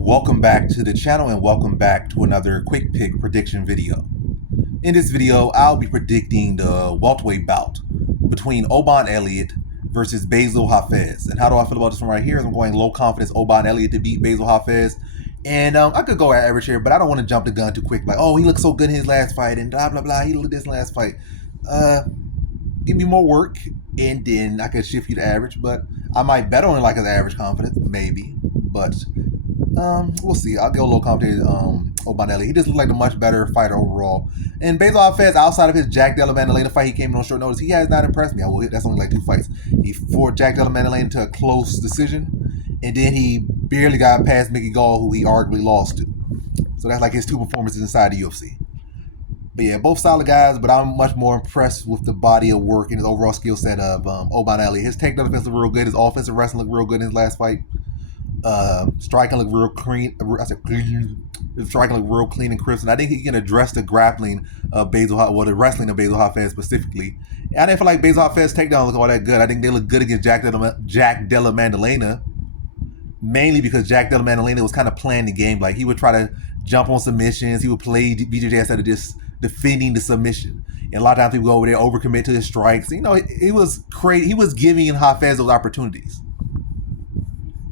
Welcome back to the channel and welcome back to another quick pick prediction video. In this video, I'll be predicting the welterweight bout between Oban Elliot versus Bassil Hafez. And how do I feel about this one right here? I'm going low confidence Oban Elliot to beat Bassil Hafez. And I could go at average here, but I don't want to jump the gun too quick. Like, oh, he looked so good in his last fight and blah, blah, blah. He looked this last fight. Give me more work and then I could shift you to average. But I might bet on it like his average confidence, maybe. But we'll see. I'll go low confidence Oban Elliot. He just looked like a much better fighter overall. And Bassil Hafez, outside of his Jack Della Maddalena fight, he came in on short notice. He has not impressed me. That's only like 2 fights. He fought Jack Della Maddalena to a close decision, and then he barely got past Mickey Gall, who he arguably lost to. So that's like his 2 performances inside the UFC. But yeah, both solid guys, but I'm much more impressed with the body of work and his overall skill set of Oban Elliot. His takedown defense looked real good. His offensive wrestling looked real good in his last fight. Striking looked real clean. I said clean. His striking looked real clean and crisp, and I think he can address the grappling of the wrestling of Bassil Hafez specifically. And I didn't feel like Bassil Hafez takedown looked all that good. I think they look good against Jack Della Maddalena, mainly because Jack Della Maddalena was kind of playing the game. Like, he would try to jump on submissions. He would play BJJ instead of just defending the submission. And a lot of times people go over there, overcommit to his strikes. You know, it was crazy. He was giving Hafez those opportunities.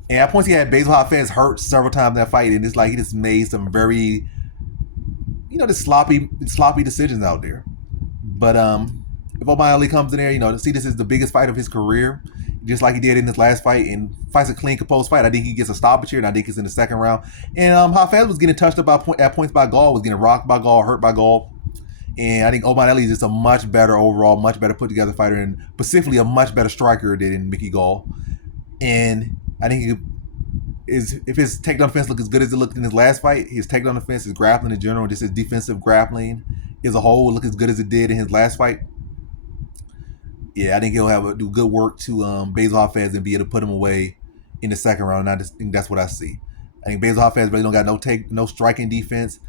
And at points he had Bassil Hafez hurt several times in that fight, and it's like he just made some very, just sloppy decisions out there. But if Oban Elliot comes in there, see, this is the biggest fight of his career, just like he did in his last fight, and fights a clean, composed fight. I think he gets a stoppage here, and I think it's in the second round. And Hafez was getting touched up at points by Gall, was getting rocked by Gall, hurt by Gall. And I think Oban Elliot is just a much better overall, much better put together fighter, and specifically a much better striker than Mickey Gall. And I think if his takedown defense looked as good as it looked in his last fight, his takedown defense, his grappling in general, just his defensive grappling as a whole, look as good as it did in his last fight. Yeah, I think he'll do good work to Bassil Hafez and be able to put him away in the second round. And I just think that's what I see. I think Bassil Hafez really don't got no striking defense.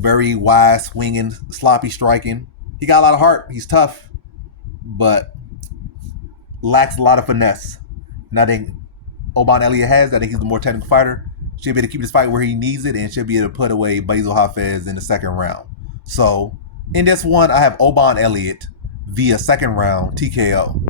Very wide swinging, sloppy striking. He got a lot of heart. He's tough, but lacks a lot of finesse. And I think Oban Elliot has. I think he's the more technical fighter. Should be able to keep this fight where he needs it and should be able to put away Bassil Hafez in the second round. So in this one, I have Oban Elliot via second round TKO.